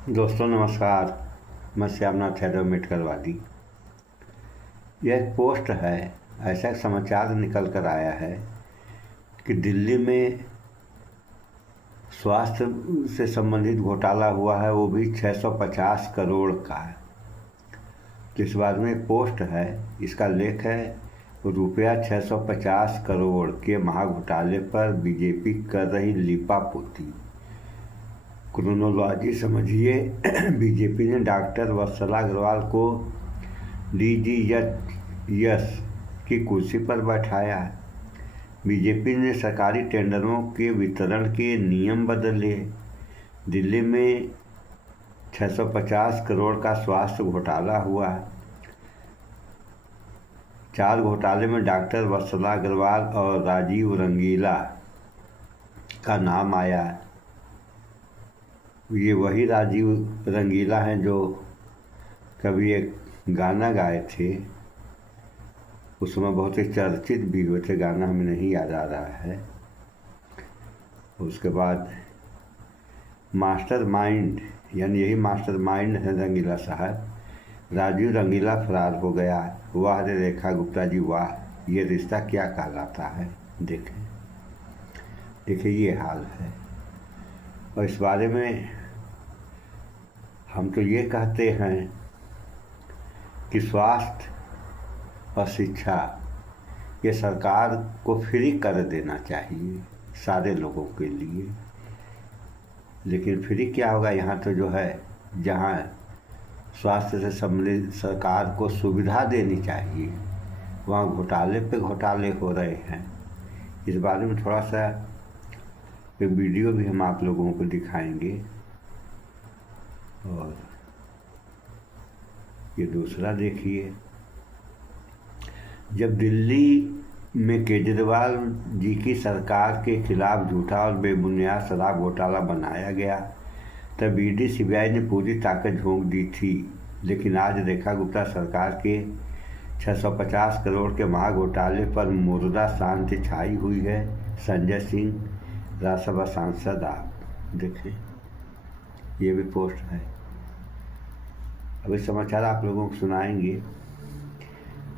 दोस्तों नमस्कार। मैं श्यामनाथ यादव मेटकलवादी। यह एक पोस्ट है। ऐसा एक समाचार निकल कर आया है कि दिल्ली में स्वास्थ्य से संबंधित घोटाला हुआ है, वो भी 650 करोड़ का। इस बारे में एक पोस्ट है। इसका लेख है रुपया 650 करोड़ के महाघोटाले पर बीजेपी कर रही लीपापोती। क्रोनोलॉजी समझिए। बीजेपी ने डॉक्टर वत्सला अग्रवाल को डीजीएच की कुर्सी पर बैठाया। बीजेपी ने सरकारी टेंडरों के वितरण के नियम बदले। दिल्ली में 650 करोड़ का स्वास्थ्य घोटाला हुआ। 4 घोटाले में डॉक्टर वत्सला अग्रवाल और राजीव रंगीला का नाम आया। ये वही राजीव रंगीला हैं जो कभी एक गाना गाए थे, उस समय बहुत ही चर्चित भी हुए थे। गाना हमें नहीं याद आ रहा है। उसके बाद मास्टर माइंड, यानी यही मास्टर माइंड है रंगीला साहब। राजीव रंगीला फरार हो गया। वाह रे रेखा गुप्ता जी वाह, ये रिश्ता क्या कहलाता है। देखें देखिए ये हाल है। और इस बारे में हम तो ये कहते हैं कि स्वास्थ्य और शिक्षा ये सरकार को फ्री कर देना चाहिए सारे लोगों के लिए। लेकिन फ्री क्या होगा, यहाँ तो जो है जहाँ स्वास्थ्य से संबंधित सरकार को सुविधा देनी चाहिए, वहाँ घोटाले पे घोटाले हो रहे हैं। इस बारे में थोड़ा सा एक वीडियो भी हम आप लोगों को दिखाएंगे। और ये दूसरा देखिए। जब दिल्ली में केजरीवाल जी की सरकार के खिलाफ झूठा और बेबुनियाद शराब घोटाला बनाया गया, तब ईडी सीबीआई ने पूरी ताकत झोंक दी थी। लेकिन आज रेखा गुप्ता सरकार के 650 करोड़ के महाघोटाले पर मुर्दा शांति छाई हुई है। संजय सिंह राज्यसभा सांसद, आप देखें ये भी पोस्ट है। अभी समाचार आप लोगों को सुनाएंगे,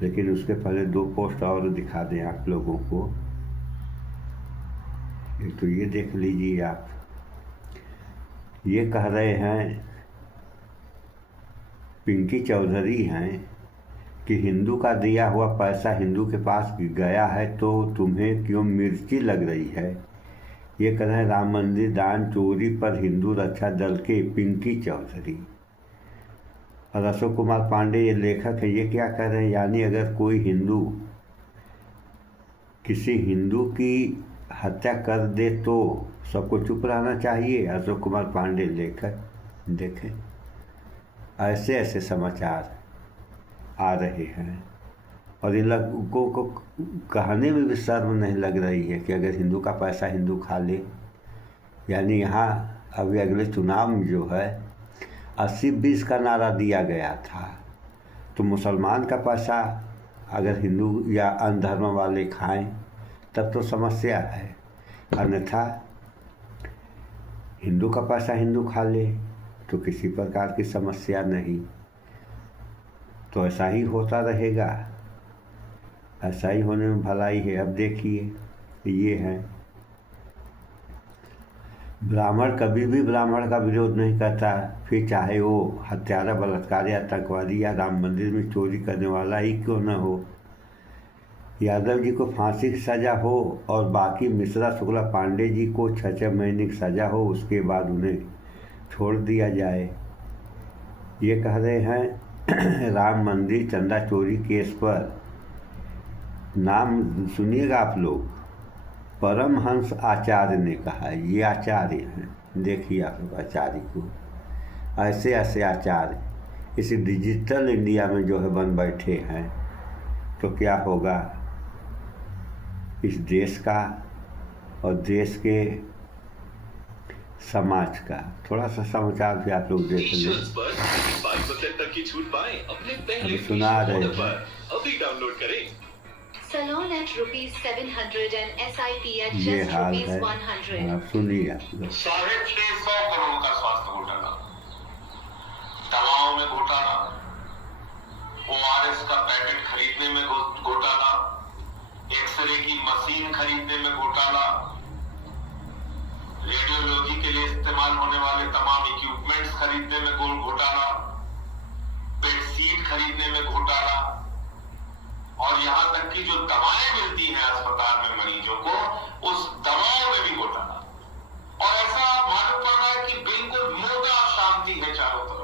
लेकिन उसके पहले 2 पोस्ट और दिखा दें आप लोगों को। एक तो ये देख लीजिए आप। ये कह रहे हैं, पिंकी चौधरी हैं कि हिंदू का दिया हुआ पैसा हिंदू के पास गया है तो तुम्हें क्यों मिर्ची लग रही है। ये कह रहे हैं राम मंदिर दान चोरी पर हिंदू रक्षा दल के पिंकी चौधरी। और अशोक कुमार पांडे ये लेखक है, ये क्या कह रहे हैं, यानी अगर कोई हिंदू किसी हिंदू की हत्या कर दे तो सबको चुप रहना चाहिए। अशोक कुमार पांडे लेखक। देखें ऐसे ऐसे समाचार आ रहे हैं। और इन लोगों को कहने में भी शर्म नहीं लग रही है कि अगर हिंदू का पैसा हिंदू खा ले। यानी यहाँ अभी अगले चुनाव में जो है 80-20 का नारा दिया गया था, तो मुसलमान का पैसा अगर हिंदू या अन्य धर्म वाले खाएं तब तो समस्या है, अन्यथा हिंदू का पैसा हिंदू खा ले तो किसी प्रकार की समस्या नहीं। तो ऐसा ही होता रहेगा, ऐसा ही होने में भलाई है। अब देखिए ये है, ब्राह्मण कभी भी ब्राह्मण का विरोध नहीं करता, फिर चाहे वो हत्यारा, बलात्कारी, आतंकवादी या राम मंदिर में चोरी करने वाला ही क्यों न हो। यादव जी को फांसी की सज़ा हो और बाकी मिश्रा, शुक्ला, पांडे जी को 6-6 महीने की सज़ा हो, उसके बाद उन्हें छोड़ दिया जाए। ये कह रहे हैं राम मंदिर चंदा चोरी केस पर, नाम सुनिएगा आप लोग, परमहंस आचार्य ने कहा। ये आचार्य हैं, देखिए आप लोग आचार्य को। ऐसे ऐसे आचार्य इस डिजिटल इंडिया में जो है बन बैठे हैं, तो क्या होगा इस देश का और देश के समाज का। थोड़ा सा समाचार भी आप लोग देख लें। अभी सुना रहे हैं, अभी डाउनलोड करें। Salon at rupees 700 and SIP at ये just हाल rupees है। 100. आप सुनिए आप लोग। 650 करोड़ का स्वास्थ्य घोटाला ओआरएस का पैकेट खरीदने में घोटाला, एक्सरे की मशीन खरीदने में घोटाला, रेडियोलॉजी के लिए इस्तेमाल होने वाले तमाम इक्विपमेंट्स खरीदने में घोटाला, बेड सीट खरीदने में घोटाला, और यहां तक कि जो दवाएं मिलती हैं अस्पताल में मरीजों को, उस दवाओं में भी घोटाला। और ऐसा मालूम पड़ रहा है कि बिल्कुल मुर्दा शांति है चारों तरफ।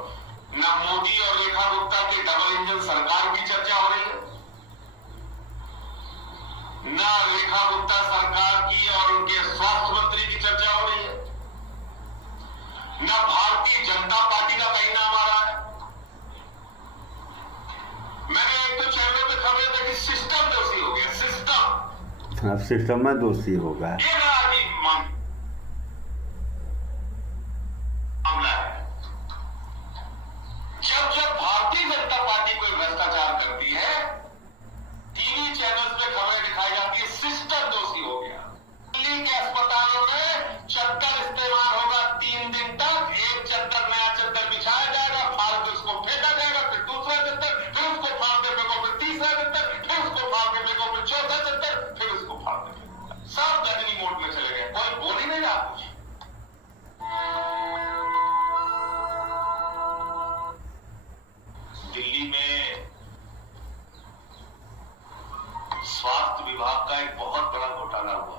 न मोदी और रेखा गुप्ता के डबल इंजन सरकार की चर्चा हो रही है, न रेखा गुप्ता सरकार की और उनके स्वास्थ्य मंत्री की चर्चा हो रही है, न भारतीय जनता पार्टी का कहीं नाम आ रहा है। मैंने एक तो चैनल पे खबर देखी, सिस्टम दोषी हो गया, सिस्टम। अब सिस्टम में दोषी होगा। मामला है। जब भारतीय जनता पार्टी कोई भ्रष्टाचार करती है, टीवी चैनल्स पे खबरें दिखाई जाती है, सिस्टम दोषी हो गया। दिल्ली के अस्पतालों में चद्दर इस्तेमाल होगा 3 दिन तक, एक चद्दर नया चद्दर बिछाया जाएगा, फाड़ के उसको फेंका जाएगा, फिर दूसरा चद्दर, फिर उसको फाड़ के फेंको, फिर तीसरा चद्दर, फिर उसको फाड़ के फेंको, फिर चौथा चद्दर, फिर उसको फाड़ के फेंको। सब गजनी मोड में चले गए, कोई बोल ही नहीं रहा कुछ। दिल्ली में स्वास्थ्य विभाग का एक बहुत बड़ा घोटाला हुआ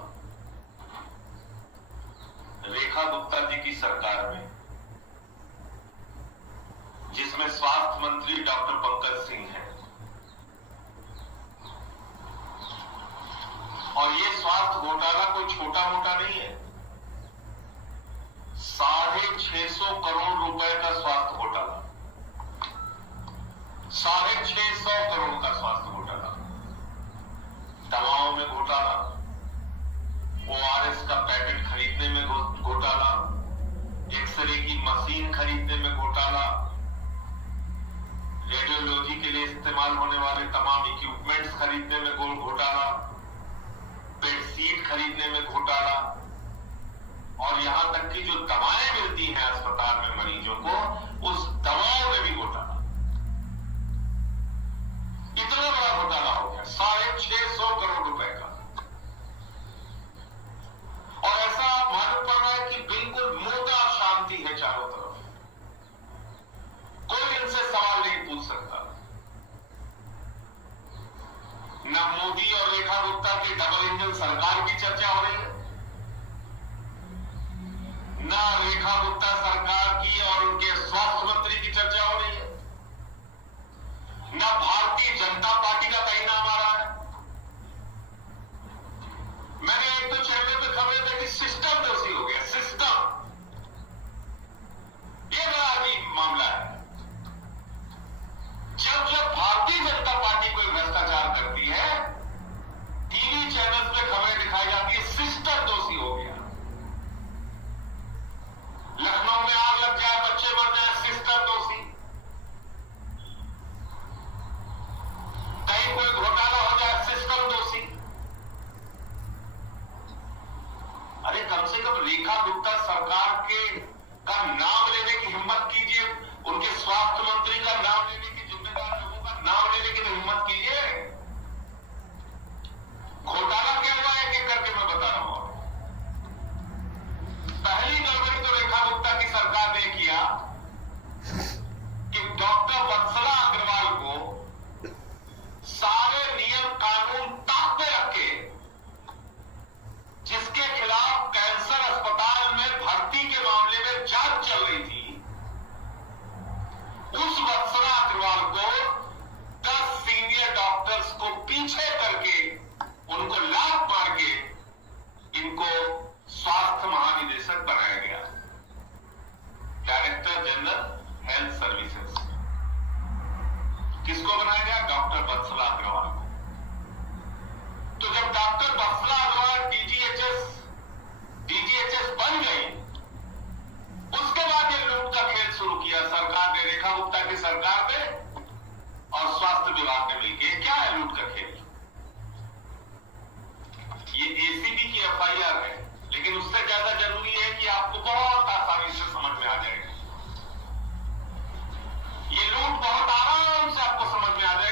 रेखा गुप्ता जी की सरकार में, जिसमें स्वास्थ्य मंत्री डॉक्टर पंकज सिंह हैं। और ये स्वास्थ्य घोटाला कोई छोटा मोटा नहीं है, 650 करोड़ रुपए का स्वास्थ्य घोटाला, 650 करोड़ का स्वास्थ्य घोटाला। दवाओं में घोटाला, ओआरएस का पैकेट खरीदने में घोटाला, एक्सरे की मशीन खरीदने में घोटाला, रेडियोलॉजी के लिए इस्तेमाल होने वाले तमाम इक्विपमेंट्स खरीदने में घोटाला, बेड सीट खरीदने में घोटाला, और यहां तक कि जो दवाएं मिलती हैं अस्पताल में मरीजों को, उस दवाओं में भी घोटाला। इतना बड़ा घोटाला हो गया, 650 करोड़ रुपए का। और ऐसा मालूम पड़ रहा है कि बिल्कुल मुर्दा शांति है चारों तरफ, कोई इनसे सवाल नहीं पूछ सकता। न मोदी और रेखा गुप्ता की डबल इंजन सरकार की चर्चा हो रही है, न रेखा गुप्ता सरकार की और उनके स्वास्थ्य मंत्री की चर्चा हो रही है, न भारतीय जनता पार्टी का कहीं नाम आ रहा है। मैंने एक तो चैनल पे खबरें देखी, सिस्टम दोषी हो गया, सिस्टम। ये बड़ा अजीब मामला है। जब भारतीय जनता पार्टी कोई भ्रष्टाचार करती है, टीवी चैनल्स पे खबरें दिखाई जाती है, सिस्टम दोषी हो गया। लखनऊ में आग लग जाए, बच्चे मर जाए, सिस्टम दोषी। कहीं कोई घोटाला हो जाए, सिस्टम दोषी। अरे कम से कम रेखा गुप्ता सरकार का नाम लेने की हिम्मत कीजिए, उनके स्वास्थ्य मंत्री का नाम लेने की, जिम्मेदार लोगों का नाम लेने की तो हिम्मत कीजिए। घोटाला क्या हुआ एक एक करके मैं बता रहा हूं। पहली गड़बड़ी तो रेखा गुप्ता की सरकार ने किया कि डॉक्टर वत्सला अग्रवाल को सारे नियम कानून ताक पे रखे, जिसके खिलाफ कैंसर अस्पताल में भर्ती के मामले में जांच चल रही थी, उस वत्सला अग्रवाल को 10 सीनियर डॉक्टर्स को पीछे करके, उनको लात मार के इनको स्वास्थ्य महानिदेशक बनाया गया, डायरेक्टर जनरल हेल्थ सर्विसेज। किसको बनाया गया? डॉक्टर वत्सला अग्रवाल को। तो जब डॉक्टर वत्सला अग्रवाल डीजीएचएस बन गई, उसके बाद ये लूट का खेल शुरू किया सरकार ने, रेखा गुप्ता की सरकार ने और स्वास्थ्य विभाग ने मिलकर। क्या है लूट का खेल? ये एसीबी की एफआईआर है, लेकिन उससे ज्यादा जरूरी है कि आपको बहुत आसानी से समझ में आ जाएगा। ये लूट बहुत आराम से आपको समझ में आ जाएगा।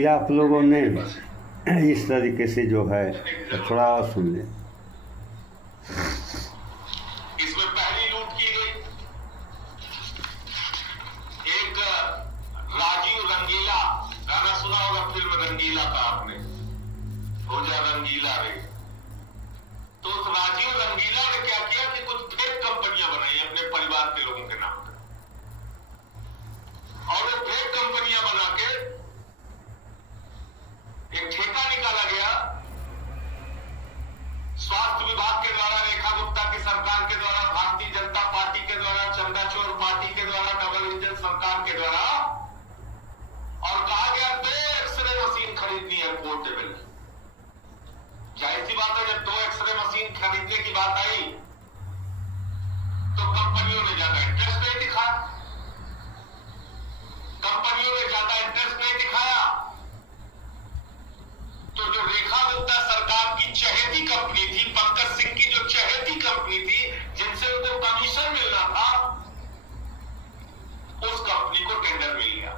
लिया आप लोगों ने इस तरीके से जो है, तो थोड़ा और सुन लें। इसमें पहली लूट की गई, एक राजीव रंगीला, गाना सुना होगा फिल्म रंगीला का आपने, हो जा रंगीला रे। तो उस राजीव रंगीला ने क्या किया कि कुछ फेक कंपनियां बनाई अपने परिवार के लोगों के नाम पर, और वो फेक कंपनियां बना के एक ठेका निकाला गया स्वास्थ्य विभाग के द्वारा, रेखा गुप्ता की सरकार के द्वारा, भारतीय जनता पार्टी के द्वारा, चंद्रचूड़ पार्टी के द्वारा, डबल इंजन सरकार के द्वारा, और कहा गया 2 एक्सरे मशीन खरीदनी है पोर्टेबल। जाहिर सी बात है, जब 2 एक्सरे मशीन खरीदने की बात आई तो कंपनियों ने ज्यादा इंटरेस्ट नहीं दिखाया, तो जो रेखा गुप्ता सरकार की चहेती कंपनी थी, पंकज सिंह की जो चहेती कंपनी थी, जिनसे उनको कमीशन मिलना था, उस कंपनी को टेंडर मिल गया।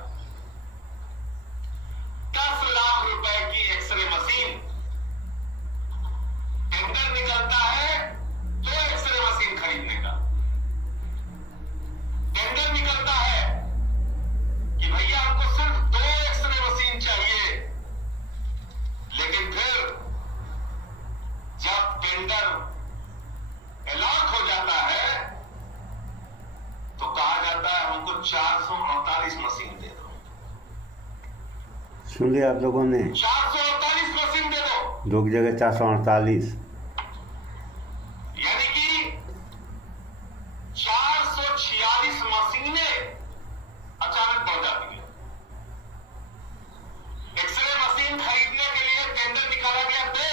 10 लाख रुपए की एक्सरे मशीन, टेंडर निकलता है 2 एक्सरे मशीन खरीदने का। टेंडर निकलता है कि भैया हमको सिर्फ 2 एक्सरे मशीन चाहिए, लेकिन फिर जब टेंडर ऐलान हो जाता है तो कहा जाता है हमको 448 मशीन दे दो। सुन लिया आप लोगों ने, 448 मशीन दे दो, 2 की जगह 448, यानी कि 446 मशीनें अचानक बढ़ जाती है। एक्सरे मशीन खरीदने के लिए टेंडर निकाला गया 2,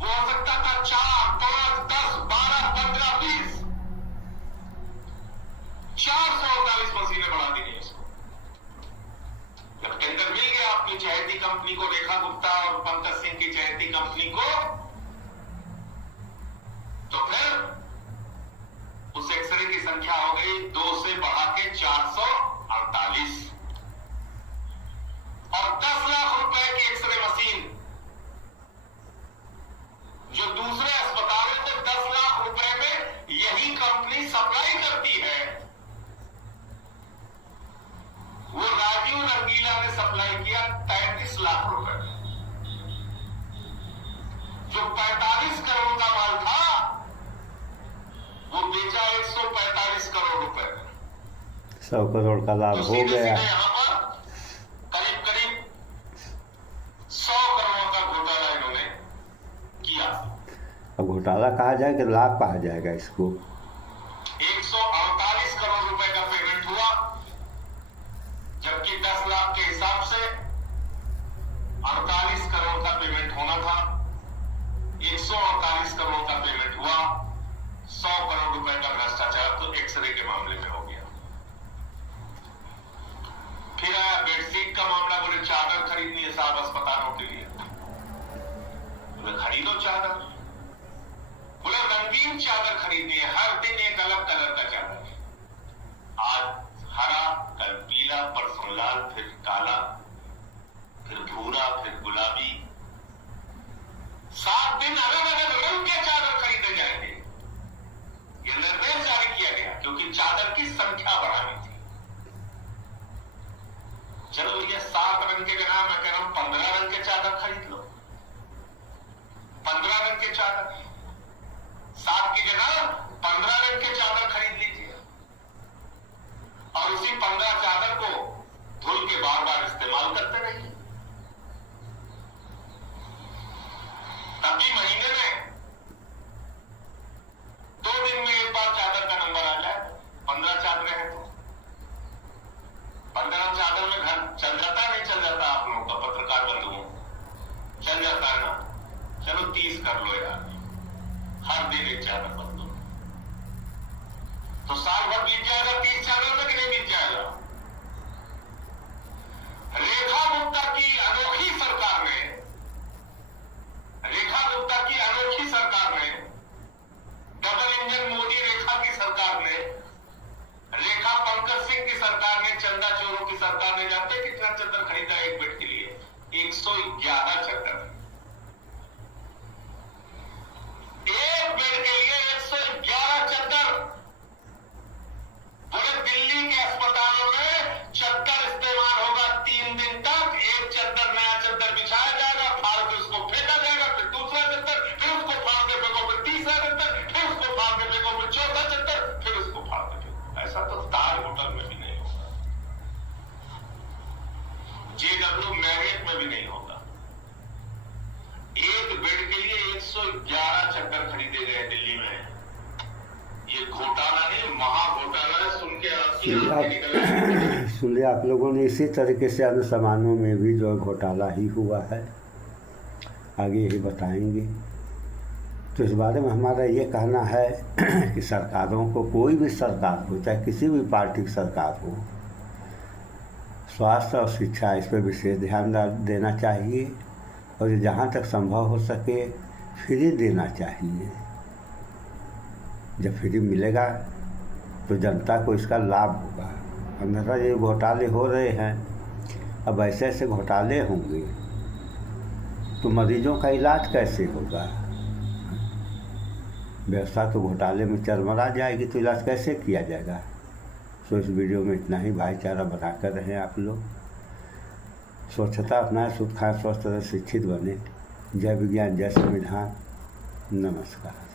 वो हो सकता था 4, 5, 10, 12, 15, 20, 448 मशीनें बढ़ा दी गई इसको। जब टेंडर मिल गया अपनी चहेती कंपनी को, रेखा गुप्ता और पंकज सिंह की चहेती कंपनी को, तो फिर उस एक्सरे की संख्या हो गई 2 से बढ़ा के 448, और 10 लाख रुपए की एक्सरे मशीन जो दूसरे अस्पतालों को 10 लाख रुपए में यही कंपनी सप्लाई करती है, वो राजीव रंगीला ने सप्लाई किया 33 लाख रुपए में। जो 45 करोड़ का माल था वो बेचा 145 करोड़ रुपए में। 100 करोड़ का लाभ हो गया। यहां पर करीब करीब 100 करोड़ का घोटाला इन्होंने किया। अब घोटाला कहा जाए कि लाभ कहा जाएगा इसको? 148 करोड़ रुपए का पेमेंट हुआ, जबकि 10 लाख के हिसाब से 48 करोड़ का पेमेंट होना था। 148 करोड़ का पेमेंट हुआ, 100 करोड़ रुपए का भ्रष्टाचार तो एक्सरे के मामले में हो गया। फिर आया बेडशीट का मामला, बोले चादर खरीदनी है साहब अस्पतालों के लिए, बोले खरीदो चादर, बोले रंगीन चादर खरीदनी है, हर दिन एक अलग कलर का चादर, आज हरा, कल पीला, परसों लाल, फिर काला, फिर भूरा, फिर गुलाबी, 7 दिन अलग अलग रंग के चादर खरीदे जाएंगे। यह निर्देश जारी किया गया क्योंकि चादर की संख्या बढ़ानी थी। चलो भैया 7 रंग के जगह मैं कह रहा हूं 15 रंग के चादर खरीद लो, 15 रंग के चादर, 7 की जगह 15 रंग के चादर खरीद लीजिए, और उसी 15 चादर को धुल के बार बार इस्तेमाल करते रहिए। तभी महीने में 2 दिन में एक बार चादर का नंबर आ जाए। 15 चादरें हैं तो 15 चादर में घर चल जाता है, नहीं चल जाता? आप लोगों का पत्रकार बंधुओं चल जाता है ना? चलो 30 कर लो यार, हर दिन एक चादर बदलो, तो साल भर बीत जाएगा 30 चादर में, कि नहीं बीत जाएगा? रेखा गुप्ता की अनोखी सरकार ने, रेखा गुप्ता की अनोखी सरकार ने, डबल इंजन मोदी रेखा की सरकार ने, रेखा पंकज सिंह की सरकार ने, चंदा चोरों की सरकार ने, जानते कितना चादर खरीदा 11 चक्कर खरीदे गए दिल्ली में। ये घोटाला नहीं, महाघोटाला है। सुन के सुन लिया आप लोगों ने। इसी तरीके से अन्य सामानों में भी जो घोटाला ही हुआ है, आगे यही बताएंगे। तो इस बारे में हमारा ये कहना है कि सरकारों को, कोई भी सरकार हो, चाहे किसी भी पार्टी की सरकार हो, स्वास्थ्य और शिक्षा इस पर विशेष ध्यान देना चाहिए और जहाँ तक संभव हो सके फ्री देना चाहिए। जब फ्री मिलेगा तो जनता को इसका लाभ होगा। अन्यथा ये घोटाले हो रहे हैं, अब ऐसे ऐसे घोटाले होंगे तो मरीजों का इलाज कैसे होगा? व्यवस्था तो घोटाले में चरमरा जाएगी तो इलाज कैसे किया जाएगा? तो इस वीडियो में इतना ही। भाईचारा बनाकर रहें आप लोग, स्वच्छता अपनाएं, शुद्ध खाएं, स्वस्थ रहें, शिक्षित बने। जय विज्ञान, जय संविधान। नमस्कार।